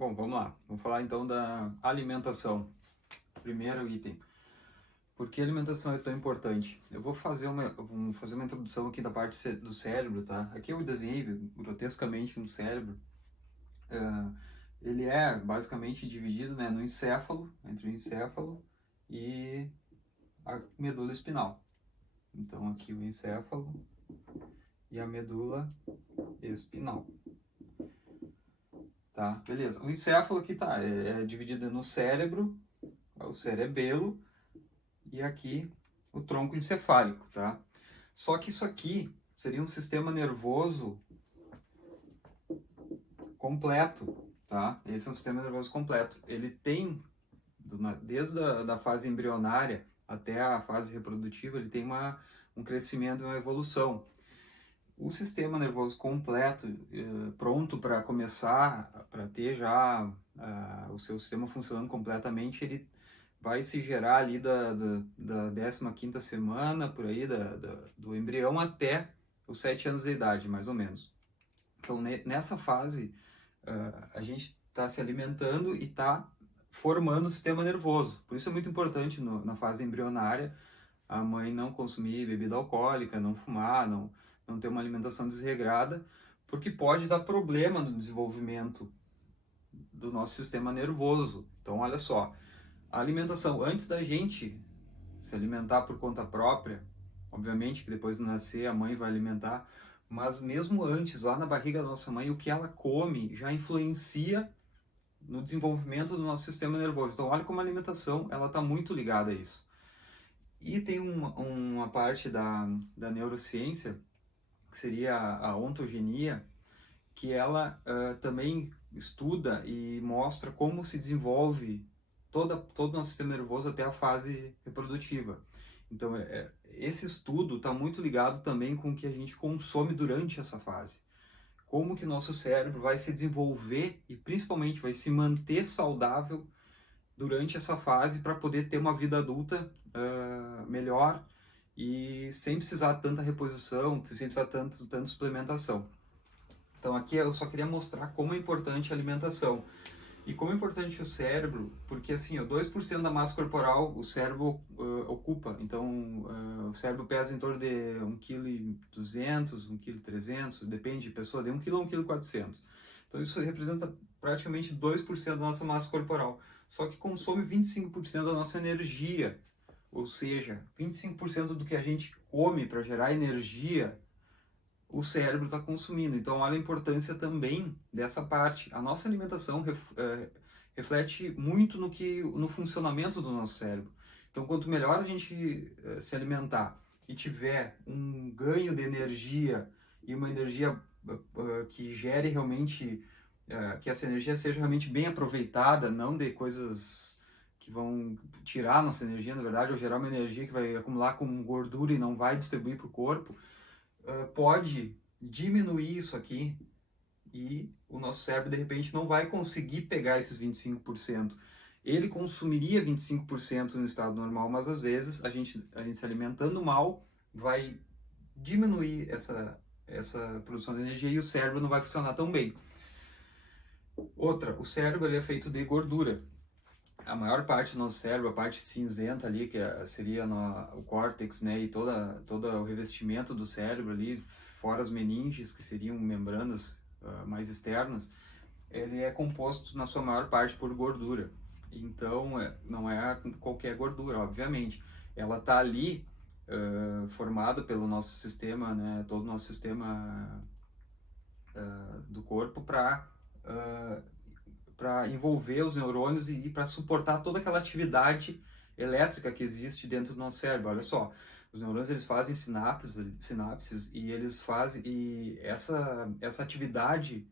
Bom, vamos lá. Vamos falar então da alimentação. Primeiro item. Por que a alimentação é tão importante? Eu vou fazer uma introdução aqui da parte do cérebro, tá? Aqui eu desenhei grotescamente um cérebro. Ah, ele é basicamente dividido, né, no encéfalo, entre o encéfalo e a medula espinal. Então aqui o encéfalo e a medula espinal. Tá, beleza. O encéfalo aqui tá, é dividido no cérebro, o cerebelo, e aqui o tronco encefálico, tá? Só que isso aqui seria um sistema nervoso completo, tá? Esse é um sistema nervoso completo. Ele tem, desde a da fase embrionária até a fase reprodutiva, ele tem um crescimento e uma evolução. O sistema nervoso completo, pronto para começar, para ter já o seu sistema funcionando completamente, ele vai se gerar ali da 15ª semana, por aí, do embrião até os 7 anos de idade, mais ou menos. Então, nessa fase, a gente está se alimentando e está formando o sistema nervoso. Por isso é muito importante na fase embrionária a mãe não consumir bebida alcoólica, não fumar, não ter uma alimentação desregrada, porque pode dar problema no desenvolvimento do nosso sistema nervoso. Então, olha só, a alimentação, antes da gente se alimentar por conta própria, obviamente que depois de nascer a mãe vai alimentar, mas mesmo antes, lá na barriga da nossa mãe, o que ela come já influencia no desenvolvimento do nosso sistema nervoso. Então, olha como a alimentação ela está muito ligada a isso. E tem uma parte da neurociência, que seria a ontogenia, que ela também estuda e mostra como se desenvolve todo o nosso sistema nervoso até a fase reprodutiva. Então, esse estudo está muito ligado também com o que a gente consome durante essa fase. Como que nosso cérebro vai se desenvolver e principalmente vai se manter saudável durante essa fase para poder ter uma vida adulta melhor e sem precisar tanta reposição, sem precisar tanta suplementação. Então aqui eu só queria mostrar como é importante a alimentação. E como é importante o cérebro, porque assim, 2% da massa corporal o cérebro ocupa. Então o cérebro pesa em torno de 1,2 kg, 1,3 kg, depende de pessoa, de 1 kg a 1,4 kg. Então isso representa praticamente 2% da nossa massa corporal. Só que consome 25% da nossa energia. Ou seja, 25% do que a gente come para gerar energia o cérebro está consumindo. Então, olha a importância também dessa parte. A nossa alimentação reflete muito no funcionamento do nosso cérebro. Então, quanto melhor a gente se alimentar e tiver um ganho de energia e uma energia que gere realmente, que essa energia seja realmente bem aproveitada, não de coisas que vão tirar nossa energia, na verdade, ou gerar uma energia que vai acumular como gordura e não vai distribuir para o corpo, pode diminuir isso aqui e o nosso cérebro de repente não vai conseguir pegar esses 25%. Ele consumiria 25% no estado normal, mas às vezes a gente se alimentando mal vai diminuir essa produção de energia e o cérebro não vai funcionar tão bem. Outra, o cérebro ele é feito de gordura. A maior parte do nosso cérebro, a parte cinzenta ali, que seria o córtex, né, e todo o revestimento do cérebro ali, fora as meninges, que seriam membranas mais externas, ele é composto na sua maior parte por gordura. Então, não é qualquer gordura, obviamente. Ela está ali formada pelo nosso sistema, né, todo o nosso sistema do corpo para envolver os neurônios e para suportar toda aquela atividade elétrica que existe dentro do nosso cérebro. Olha só, os neurônios eles fazem sinapses e eles fazem essa atividade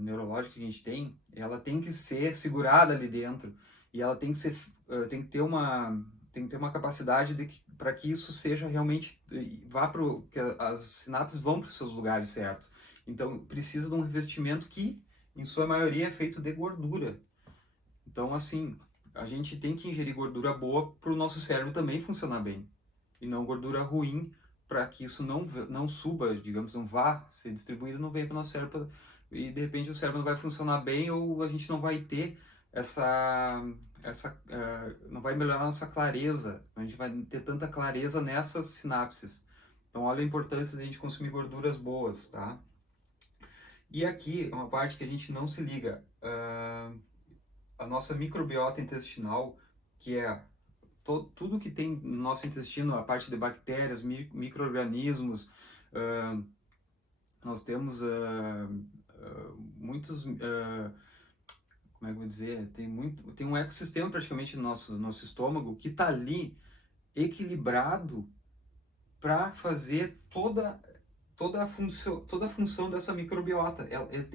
neurológica que a gente tem, ela tem que ser segurada ali dentro e ela tem que ser tem que ter uma capacidade para que isso seja realmente que as sinapses vão para os seus lugares certos. Então precisa de um revestimento que em sua maioria é feito de gordura. Então, assim, a gente tem que ingerir gordura boa para o nosso cérebro também funcionar bem. E não gordura ruim para que isso não suba, digamos, não vá ser distribuído, não venha para o nosso cérebro e de repente o cérebro não vai funcionar bem ou a gente não vai ter não vai melhorar a nossa clareza, a gente vai ter tanta clareza nessas sinapses. Então olha a importância de a gente consumir gorduras boas, tá? E aqui uma parte que a gente não se liga, a nossa microbiota intestinal, que é tudo que tem no nosso intestino, a parte de bactérias, micro-organismos, nós temos muitos, como é que eu vou dizer, tem um ecossistema praticamente no nosso estômago que está ali equilibrado para fazer toda a função dessa microbiota.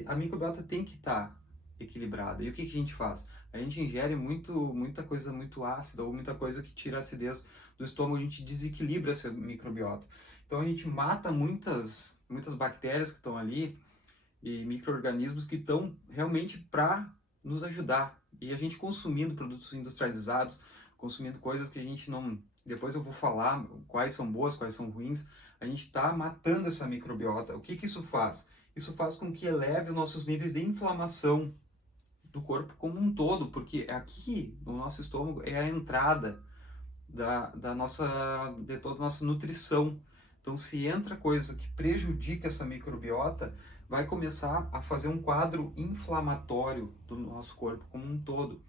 A microbiota tem que estar equilibrada. E o que a gente faz? A gente ingere muita coisa muito ácida ou muita coisa que tira a acidez do estômago, a gente desequilibra essa microbiota. Então a gente mata muitas bactérias que estão ali e micro-organismos que estão realmente para nos ajudar. E a gente consumindo produtos industrializados, consumindo coisas que a gente não... Depois eu vou falar quais são boas, quais são ruins. A gente está matando essa microbiota. O que isso faz? Isso faz com que eleve os nossos níveis de inflamação do corpo como um todo, porque aqui no nosso estômago é a entrada de toda a nossa nutrição. Então, se entra coisa que prejudica essa microbiota, vai começar a fazer um quadro inflamatório do nosso corpo como um todo.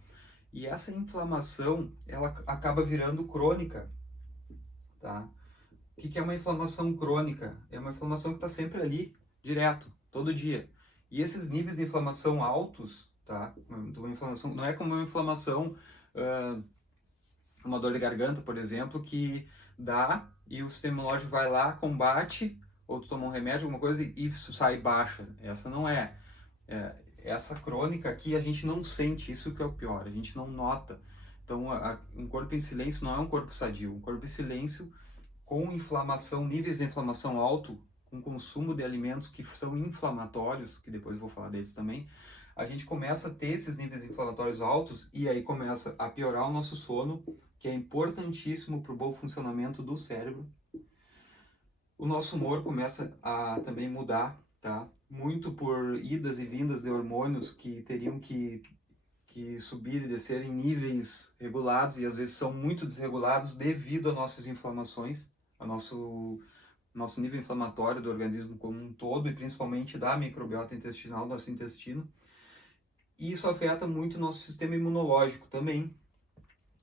E essa inflamação, ela acaba virando crônica, tá? O que é uma inflamação crônica? É uma inflamação que está sempre ali, direto, todo dia. E esses níveis de inflamação altos, tá? Uma inflamação, não é como uma inflamação, uma dor de garganta, por exemplo, que dá e o sistema imunológico vai lá, combate, ou tu toma um remédio, alguma coisa, e sai baixa. Essa não é. Essa crônica aqui a gente não sente, isso que é o pior, a gente não nota. Então, um corpo em silêncio não é um corpo sadio. Um corpo em silêncio com inflamação, níveis de inflamação alto, com consumo de alimentos que são inflamatórios, que depois eu vou falar deles também, a gente começa a ter esses níveis inflamatórios altos e aí começa a piorar o nosso sono, que é importantíssimo para o bom funcionamento do cérebro. O nosso humor começa a também mudar, tá? Muito por idas e vindas de hormônios que teriam que subir e descer em níveis regulados e às vezes são muito desregulados devido a nossas inflamações, a nosso nível inflamatório do organismo como um todo e principalmente da microbiota intestinal, do nosso intestino. E isso afeta muito o nosso sistema imunológico também.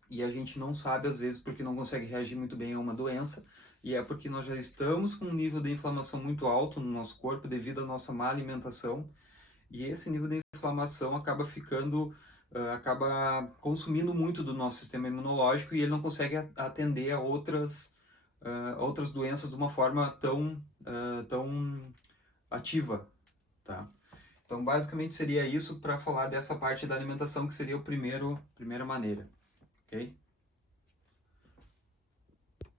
E a gente não sabe às vezes porque não consegue reagir muito bem a uma doença, e é porque nós já estamos com um nível de inflamação muito alto no nosso corpo devido à nossa má alimentação, e esse nível de inflamação acaba acaba consumindo muito do nosso sistema imunológico e ele não consegue atender a outras doenças de uma forma tão ativa, tá? Então, basicamente seria isso para falar dessa parte da alimentação, que seria a primeira maneira, ok?